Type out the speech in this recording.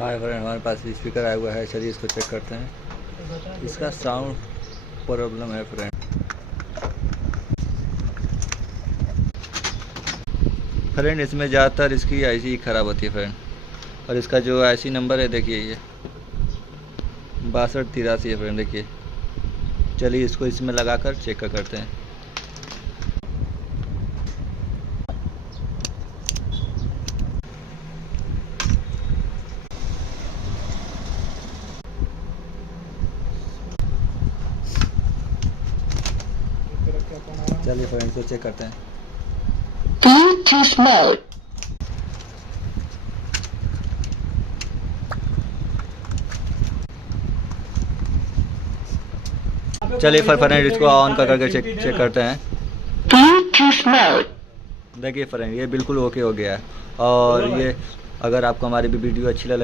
Hi friend, हमारे पास speaker आया हुआ है। चलिए इसको चेक करते हैं। इसका साउंड प्रॉब्लम है फ्रेंड। इसमें ज़्यादातर इसकी आईसी ख़राब होती है फ्रेंड। और इसका जो आईसी नंबर है देखिए, ये 6283 है फ्रेंड। देखिए, चलिए इसको इसमें लगाकर चेक करते हैं। चलिए फ्रेंड इसको चेक करते हैं। Bluetooth mode. चलिए फ्रेंड इसको ऑन करके चेक करते हैं। Bluetooth mode. देखिए फ्रेंड, ये बिल्कुल ओके हो गया है। और ये अगर आपको हमारी वीडियो अच्छी लगे